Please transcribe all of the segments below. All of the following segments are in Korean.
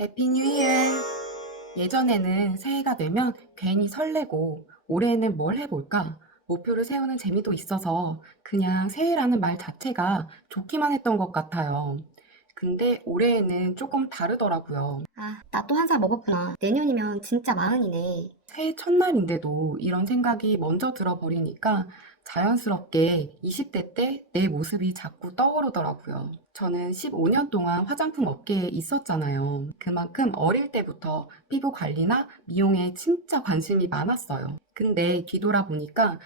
해피 뉴 이어! 예전에는 새해가 되면 괜히 설레고 올해에는 뭘 해볼까? 목표를 세우는 재미도 있어서 그냥 새해라는 말 자체가 좋기만 했던 것 같아요. 근데 올해에는 조금 다르더라고요. 아, 나 또 한 살 먹었구나. 내년이면 진짜 마흔이네. 새해 첫날인데도 이런 생각이 먼저 들어버리니까 자연스럽게 20대 때 내 모습이 자꾸 떠오르더라고요. 저는 15년 동안 화장품 업계에 있었잖아요. 그만큼 어릴 때부터 피부 관리나 미용에 진짜 관심이 많았어요. 근데 뒤돌아보니까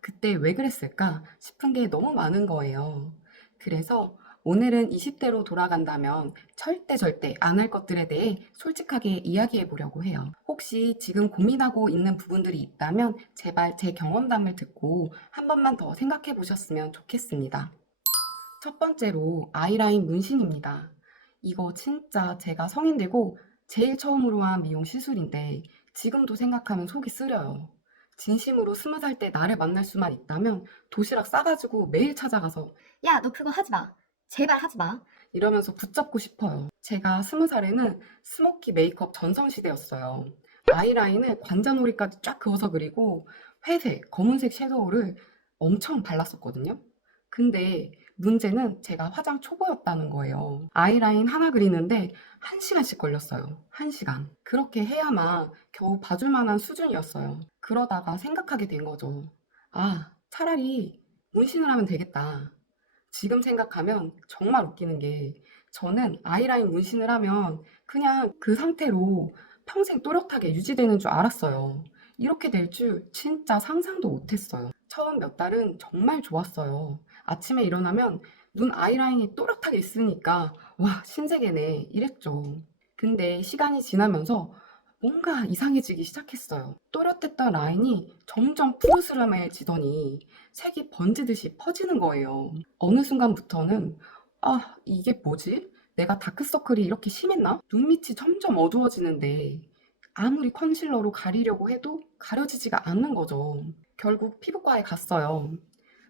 그때 왜 그랬을까 싶은 게 너무 많은 거예요. 그래서 오늘은 20대로 돌아간다면 절대 안 할 것들에 대해 솔직하게 이야기해 보려고 해요. 혹시 지금 고민하고 있는 부분들이 있다면 제발 제 경험담을 듣고 한 번만 더 생각해 보셨으면 좋겠습니다. 첫 번째로 아이라인 문신입니다. 이거 진짜 제가 성인 되고 제일 처음으로 한 미용 시술인데 지금도 생각하면 속이 쓰려요. 진심으로 20살 때 나를 만날 수만 있다면 도시락 싸가지고 매일 찾아가서 야, 너 그거 하지 마. 제발 하지 마. 이러면서 붙잡고 싶어요. 제가 20살에는 스모키 메이크업 전성시대였어요. 아이라인을 관자놀이까지 쫙 그어서 그리고 회색, 검은색 섀도우를 엄청 발랐었거든요. 근데 문제는 제가 화장 초보였다는 거예요. 아이라인 하나 그리는데 1시간씩 걸렸어요. 1시간. 그렇게 해야만 겨우 봐줄 만한 수준이었어요. 그러다가 생각하게 된 거죠. 차라리 문신을 하면 되겠다. 지금 생각하면 정말 웃기는 게 저는 아이라인 문신을 하면 그냥 그 상태로 평생 또렷하게 유지되는 줄 알았어요. 이렇게 될 줄 진짜 상상도 못했어요. 처음 몇 달은 정말 좋았어요. 아침에 일어나면 눈 아이라인이 또렷하게 있으니까 와, 신세계네 이랬죠. 근데 시간이 지나면서 뭔가 이상해지기 시작했어요. 또렷했던 라인이 점점 푸르스름해지더니 색이 번지듯이 퍼지는 거예요. 어느 순간부터는 이게 뭐지? 내가 다크서클이 이렇게 심했나? 눈밑이 점점 어두워지는데 아무리 컨실러로 가리려고 해도 가려지지가 않는 거죠. 결국 피부과에 갔어요.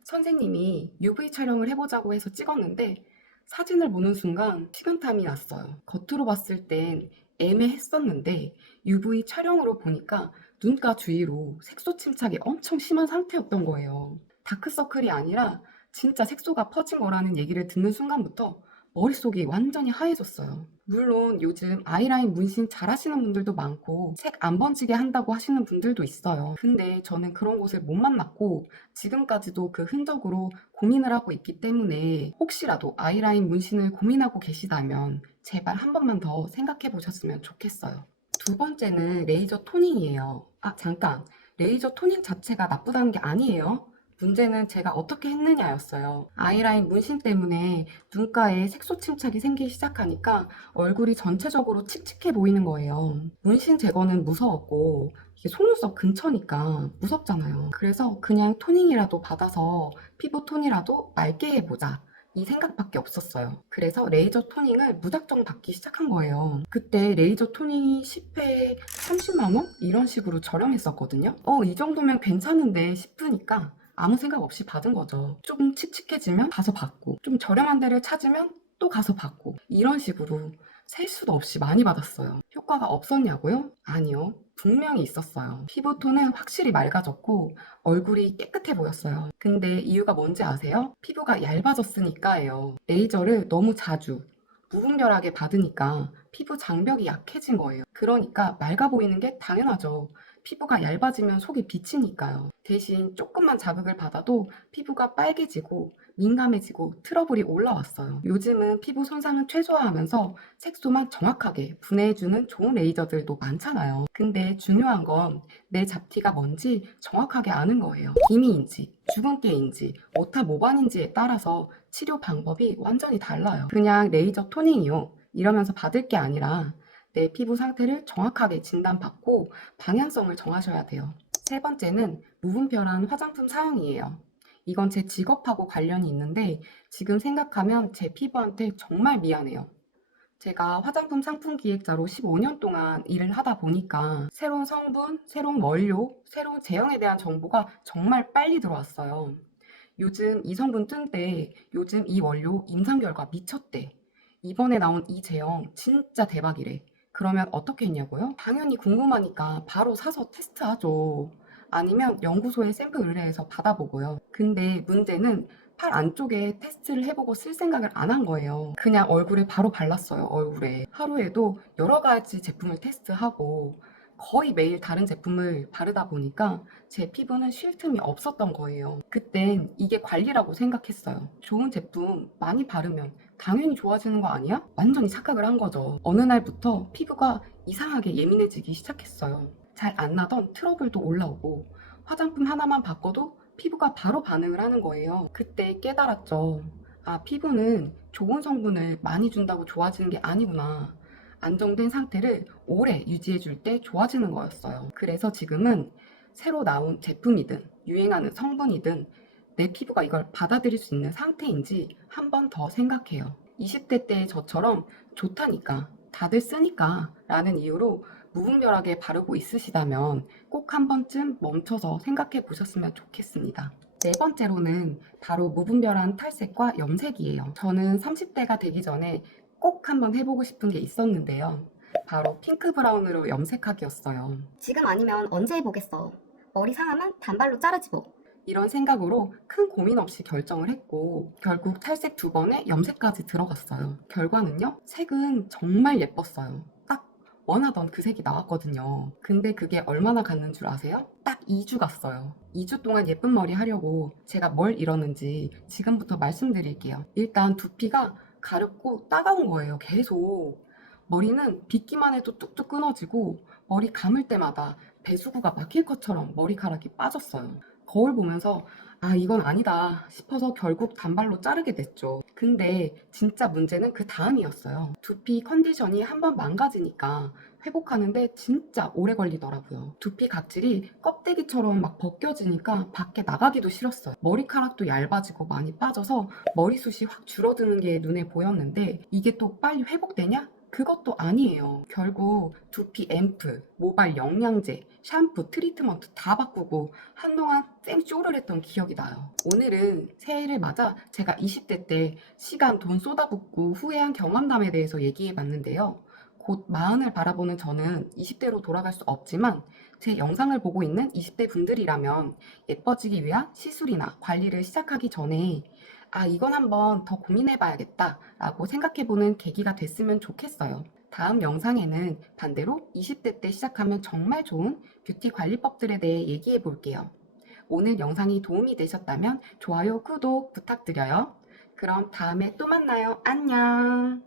선생님이 UV 촬영을 해보자고 해서 찍었는데 사진을 보는 순간 식은땀이 났어요. 겉으로 봤을 땐 애매했었는데 UV 촬영으로 보니까 눈가 주위로 색소 침착이 엄청 심한 상태였던 거예요. 다크서클이 아니라 진짜 색소가 퍼진 거라는 얘기를 듣는 순간부터 머릿속이 완전히 하얘졌어요. 물론 요즘 아이라인 문신 잘 하시는 분들도 많고 색 안 번지게 한다고 하시는 분들도 있어요. 근데 저는 그런 곳을 못 만났고 지금까지도 그 흔적으로 고민을 하고 있기 때문에 혹시라도 아이라인 문신을 고민하고 계시다면 제발 한 번만 더 생각해 보셨으면 좋겠어요. 두 번째는 레이저 토닝이에요. 잠깐. 레이저 토닝 자체가 나쁘다는 게 아니에요. 문제는 제가 어떻게 했느냐였어요. 아이라인 문신 때문에 눈가에 색소 침착이 생기기 시작하니까 얼굴이 전체적으로 칙칙해 보이는 거예요. 문신 제거는 무서웠고 이게 속눈썹 근처니까 무섭잖아요. 그래서 그냥 토닝이라도 받아서 피부 톤이라도 맑게 해보자. 이 생각밖에 없었어요. 그래서 레이저 토닝을 무작정 받기 시작한 거예요. 그때 레이저 토닝이 10회에 30만 원? 이런 식으로 저렴했었거든요. 이 정도면 괜찮은데 싶으니까 아무 생각 없이 받은 거죠. 조금 칙칙해지면 가서 받고, 좀 저렴한 데를 찾으면 또 가서 받고, 이런 식으로 셀 수도 없이 많이 받았어요. 효과가 없었냐고요? 아니요. 분명히 있었어요. 피부톤은 확실히 맑아졌고 얼굴이 깨끗해 보였어요. 근데 이유가 뭔지 아세요? 피부가 얇아졌으니까예요. 레이저를 너무 자주 무분별하게 받으니까 피부 장벽이 약해진 거예요. 그러니까 맑아 보이는 게 당연하죠. 피부가 얇아지면 속이 비치니까요. 대신 조금만 자극을 받아도 피부가 빨개지고 민감해지고 트러블이 올라왔어요. 요즘은 피부 손상은 최소화하면서 색소만 정확하게 분해해주는 좋은 레이저들도 많잖아요. 근데 중요한 건 내 잡티가 뭔지 정확하게 아는 거예요. 기미인지, 주근깨인지, 오타 모반인지에 따라서 치료 방법이 완전히 달라요. 그냥 레이저 토닝이요. 이러면서 받을 게 아니라 내 피부 상태를 정확하게 진단받고 방향성을 정하셔야 돼요. 세 번째는 무분별한 화장품 사용이에요. 이건 제 직업하고 관련이 있는데 지금 생각하면 제 피부한테 정말 미안해요. 제가 화장품 상품 기획자로 15년 동안 일을 하다 보니까 새로운 성분, 새로운 원료, 새로운 제형에 대한 정보가 정말 빨리 들어왔어요. 요즘 이 성분 뜬대, 요즘 이 원료 임상 결과 미쳤대. 이번에 나온 이 제형 진짜 대박이래. 그러면 어떻게 했냐고요? 당연히 궁금하니까 바로 사서 테스트하죠. 아니면 연구소에 샘플 의뢰해서 받아보고요. 근데 문제는 팔 안쪽에 테스트를 해보고 쓸 생각을 안 한 거예요. 그냥 얼굴에 바로 발랐어요, 얼굴에. 하루에도 여러 가지 제품을 테스트하고 거의 매일 다른 제품을 바르다 보니까 제 피부는 쉴 틈이 없었던 거예요. 그땐 이게 관리라고 생각했어요. 좋은 제품 많이 바르면 당연히 좋아지는 거 아니야? 완전히 착각을 한 거죠. 어느 날부터 피부가 이상하게 예민해지기 시작했어요. 잘 안 나던 트러블도 올라오고 화장품 하나만 바꿔도 피부가 바로 반응을 하는 거예요. 그때 깨달았죠. 아, 피부는 좋은 성분을 많이 준다고 좋아지는 게 아니구나. 안정된 상태를 오래 유지해줄 때 좋아지는 거였어요. 그래서 지금은 새로 나온 제품이든 유행하는 성분이든 내 피부가 이걸 받아들일 수 있는 상태인지 한 번 더 생각해요. 20대 때의 저처럼 좋다니까, 다들 쓰니까 라는 이유로 무분별하게 바르고 있으시다면 꼭 한 번쯤 멈춰서 생각해 보셨으면 좋겠습니다. 네 번째로는 바로 무분별한 탈색과 염색이에요. 저는 30대가 되기 전에 꼭 한번 해보고 싶은 게 있었는데요. 바로 핑크 브라운으로 염색하기였어요. 지금 아니면 언제 해보겠어. 머리 상하면 단발로 자르지 뭐. 이런 생각으로 큰 고민 없이 결정을 했고 결국 탈색 2번에 염색까지 들어갔어요. 결과는요, 색은 정말 예뻤어요. 딱 원하던 그 색이 나왔거든요. 근데 그게 얼마나 갔는 줄 아세요? 딱 2주 갔어요. 2주 동안 예쁜 머리 하려고 제가 뭘 잃었는지 지금부터 말씀드릴게요. 일단 두피가 가렵고 따가운 거예요, 계속. 머리는 빗기만 해도 뚝뚝 끊어지고 머리 감을 때마다 배수구가 막힐 것처럼 머리카락이 빠졌어요. 거울 보면서 아, 이건 아니다 싶어서 결국 단발로 자르게 됐죠. 근데 진짜 문제는 그 다음이었어요. 두피 컨디션이 한번 망가지니까 회복하는데 진짜 오래 걸리더라고요. 두피 각질이 껍데기처럼 막 벗겨지니까 밖에 나가기도 싫었어요. 머리카락도 얇아지고 많이 빠져서 머리숱이 확 줄어드는 게 눈에 보였는데 이게 또 빨리 회복되냐? 그것도 아니에요. 결국 두피 앰플, 모발 영양제, 샴푸, 트리트먼트 다 바꾸고 한동안 쌩쇼를 했던 기억이 나요. 오늘은 새해를 맞아 제가 20대 때 시간, 돈 쏟아붓고 후회한 경험담에 대해서 얘기해 봤는데요. 곧 마흔을 바라보는 저는 20대로 돌아갈 수 없지만 제 영상을 보고 있는 20대 분들이라면 예뻐지기 위한 시술이나 관리를 시작하기 전에 아, 이건 한번 더 고민해 봐야겠다 라고 생각해 보는 계기가 됐으면 좋겠어요. 다음 영상에는 반대로 20대 때 시작하면 정말 좋은 뷰티 관리법들에 대해 얘기해 볼게요. 오늘 영상이 도움이 되셨다면 좋아요, 구독 부탁드려요. 그럼 다음에 또 만나요. 안녕.